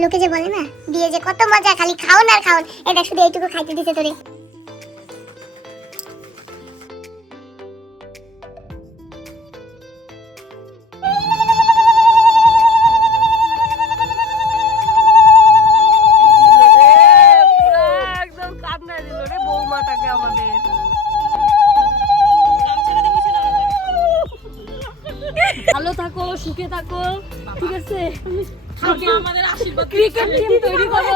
লোকে যে বলে না বিয়ে যে কত মজা, খালি খাওন আর খাওন, এই দেখ শুধু এইটুকু খাইতে দিতে তোরে। ভালো থাকো, সুখে থাকো, ঠিক আছে? আমাদের আশীর্বাদ ক্রিকেট টিম তৈরি করো।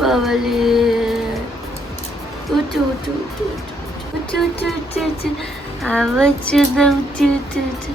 বাবালে উঠু উঠু উঠু উঠু উঠু উঠু উঠু আমার জন্য উঠু উঠু উঠু।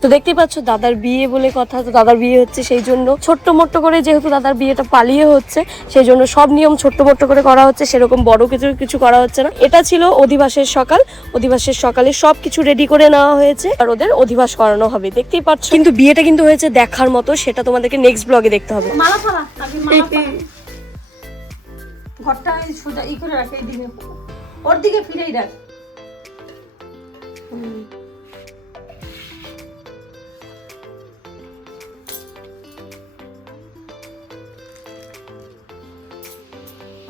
তো দেখতেই পাচ্ছ দাদার বিয়ে বলে কথা, তো দাদার বিয়ে হচ্ছে সেই জন্য ছোট্ট মোট্ট করে, যেহেতু দাদার বিয়েটা পালিয়ে হচ্ছে সেই জন্য সব নিয়ম ছোট্ট মোট্ট করে করা হচ্ছে, সেরকম বড় কিছু করা হচ্ছে না। এটা ছিল অধিবাসের সকাল, অধিবাসের সকালে সব কিছু রেডি করে নেওয়া হয়েছে আর ওদের অধিবাস করানো হবে, দেখতেই পাচ্ছ। কিন্তু বিয়েটা কিন্তু হয়েছে দেখার মতো, সেটা তোমাদেরকে নেক্সট ব্লগে দেখতে হবে। মালা পরা, আগে মালা পরা। ঘরটা সোজা ই করে রাখ, এই দিকে ওর দিকে ফিরেই রাখ।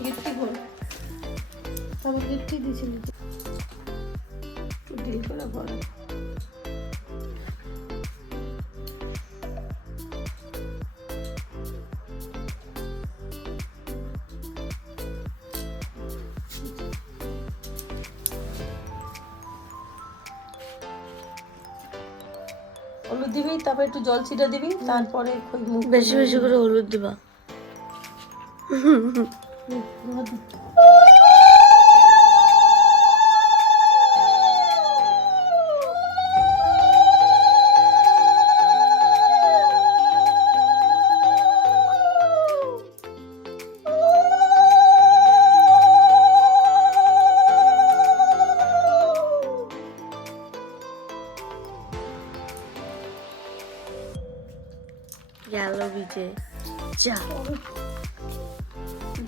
গিফটটি খোল, তবে গিফটই দিয়েছিলি একটু ডিল করে পড়া। হলুদ দিবি, তারপর একটু জল ছিটা দিবি, তারপরে বেশি বেশি করে হলুদ দিবা। গেল বিজে যা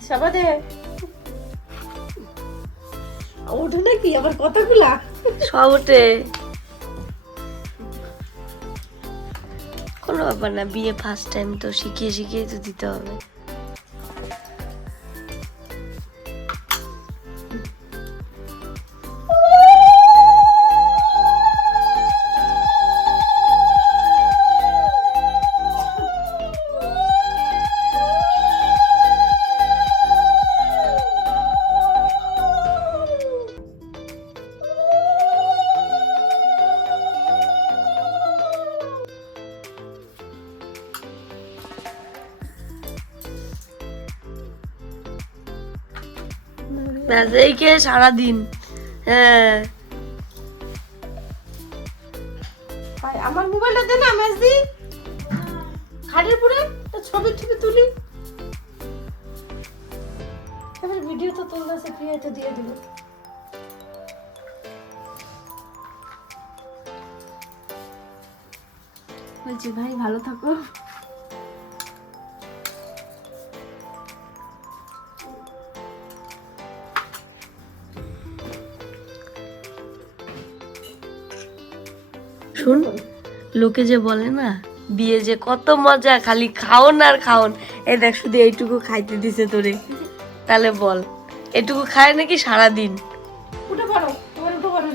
সাবাদে ওঠে নাকি আবার কথাগুলা সব ওঠে, কোনো ব্যাপার না, বিয়ে ফার্স্ট টাইম তো শিখিয়ে শিখিয়ে তো দিতে হবে। ম্যাজেই কে সারাদিন। হ্যাঁ আমার মোবাইলটা দে না, ম্যাচ দি খাটের পুরে ছবি তুলি, এবার ভিডিও তো তুলতেছে, ফ্রিতে দিয়ে দিব। বলছি ভাই ভালো থাকো। শুন, লোকে যে বলে না বিয়ে যে কত মজা, খালি খাওন আর খাওন, এই দেখ শুধু এইটুকু খাইতে দিছে তোরে, তাহলে বল এটুকু খায় নাকি সারাদিন? উঠে পড়ো, তোমার উঠে পড়ো।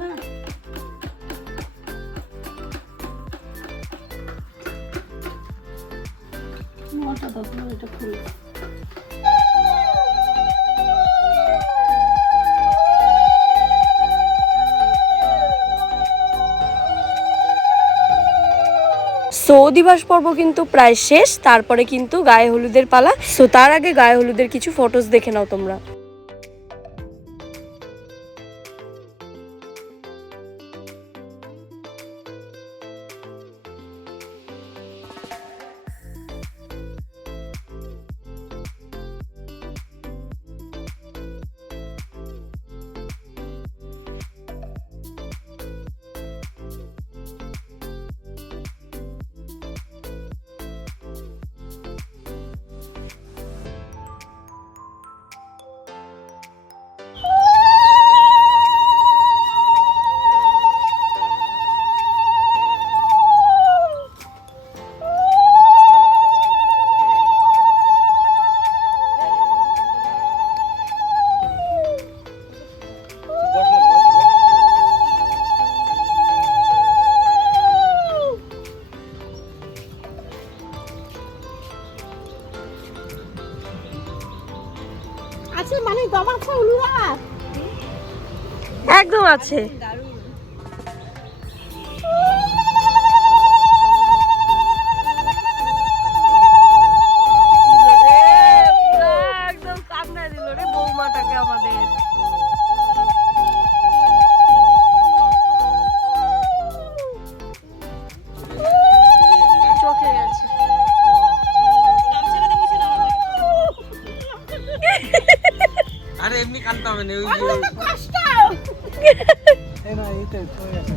না দাও তোমার এটা খুলে। সো দিবস পর্ব কিন্তু প্রায় শেষ, তারপরে কিন্তু গায়ে হলুদের পালা। সো তার আগে গায়ে হলুদের কিছু ফটোস দেখে নাও তোমরা। আছে মানে দমা খাউলুরা একদম আছে। একদম কান্না দিল রে বৌমাটাকে আমাদের। চোখে গেছে। আরে এমনি কানতে হবে না, ওই কষ্ট এই না এইটা তো আছে।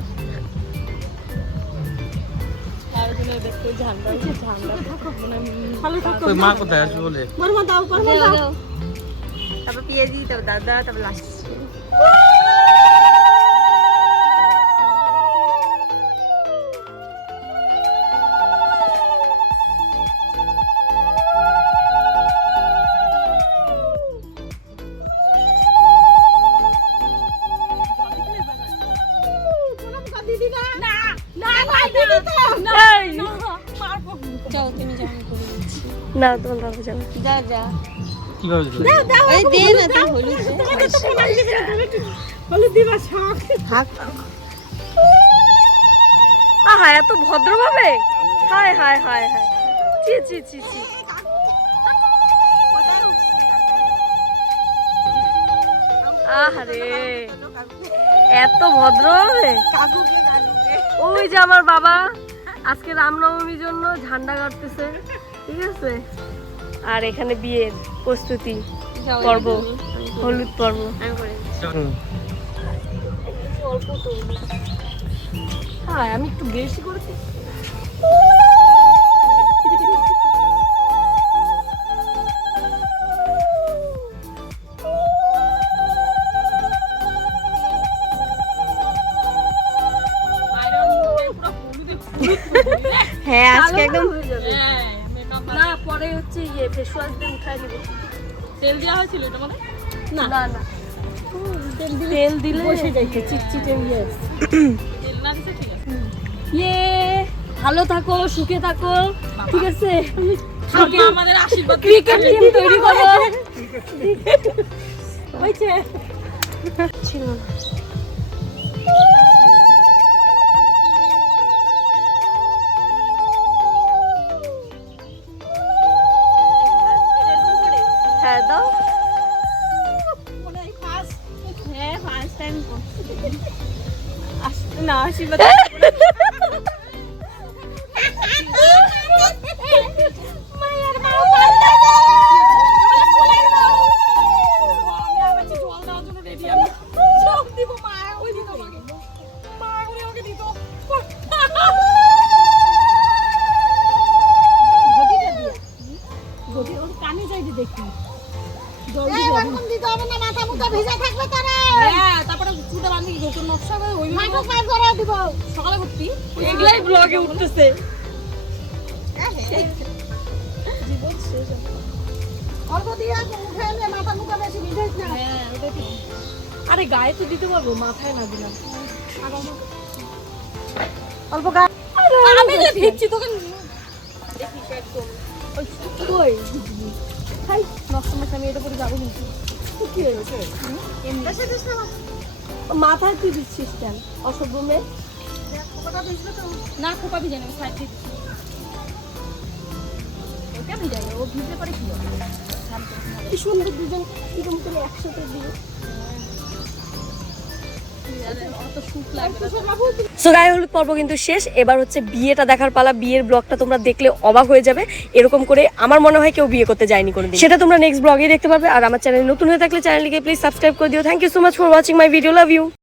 ভালো থাকো। ওই মা কোথায় আছে বলে বর্মা দাও বর্মা দাও। তারপর পিয়াজি, তারপর দাদা, তারপর লাস্ট। দিদি না না না দিদি তো মারবো। যাও তুমি যাও, আমি করে দিচ্ছি। না তোমার বাবা যাবে। যা যা কিভাবে দিতে দাও দাও এই দে না তুই হলুদ দে। তোমাকে তো প্রণাম দিবি না, তুমি একটু হলুদ দিবা শখ। থাক আহা এত ভদ্রভাবে, হায় হায় হায় হায়, চি চি চি চি। আহারে এত ভদ্রভাবে। ওই যে আমার বাবা আজকে রামনবমীর জন্য ঝান্ডা কাটতেছে, ঠিক আছে। আর এখানে বিয়ের প্রস্তুতি পর্ব, হলুদ পর্ব। হ্যাঁ আমি একটু বেশি করেছি। হ্যাঁ আজকে একদম না, পরে হচ্ছে ইয়ে ফেস ওয়াশ দিয়ে উঠাই নিব। তেল দেওয়া হয়েছিল এটা মানে না না না, তেল দিলে বসে যাইতে চিটচিটে ইয়ে। তেল না দিতে ঠিক আছে। ইয়ে ভালো থাকো, সুখে থাকো, ঠিক আছে। আমাদের আশীর্বাদ ক্রিকেট টিম তৈরি করো। হইছে ছিল না। হ্যাঁ দাও। মনে হয় ফার্স্ট, হ্যাঁ ফার্স্ট টাইম না আশীর্বাদ। মায়ের মা আমি আবার জল দেওয়ার জন্য রেডি। আমি সব দিব, মা ওই দিত আমাকে, মা করে ওকে দিত। গদিটা দিয়ে গদি ওর কানে যাই দেখি। এরকম দিতে হবে না, মাথা মুখে ভিজে থাকবে তারে। হ্যাঁ তারপরে চুটা বাঁধি গোটর নকশা করে ওই মাইক্রো ফাইভ করে দিব। সকালে করতি এগুলাই ব্লগে উঠতেছে। জীবন শেষ। অল্প দিয়ে মুখে এনে মাথা মুখে বেশি ভিজাইস না। হ্যাঁ ওটা ঠিক। আরে গায়ে তো দিতে পারবো, মাথায় না দিলাম। অল্প গা আমি যে ভিজছি তোকে দেখিস একদম কই হাই নষ্ট মাথা আমি এটা পরে যাবো কিন্তু কি হয়েছে মাথায় তুই দিচ্ছিস কেন অসভ্য মেয়ে না খোপা ভিজে নেবে সাইড দিয়ে ওটা ভিজে যাবে ও ভিজে পরে কি হবে কি সুন্দর দুজন এরকম করে একসাথে দিয়ে অত সুখ লাগবে সো গায়ে হলুদ পর্ব কিন্তু শেষ। এবার হচ্ছে বিয়েটা দেখার পালা। বিয়ের ব্লগটা তোমরা দেখলে অবাক হয়ে যাবে। এরকম করে আমার মনে হয় কেউ বিয়ে করতে যায়নি কোনোদিন। সেটা তোমরা নেক্সট ব্লগে দেখতে পারবে। আর আমার চ্যানেল নতুন হয়ে থাকলে চ্যানেলটিকে প্লিজ সাবস্ক্রাইব করে দিও। Thank you so much for watching my video. Love you.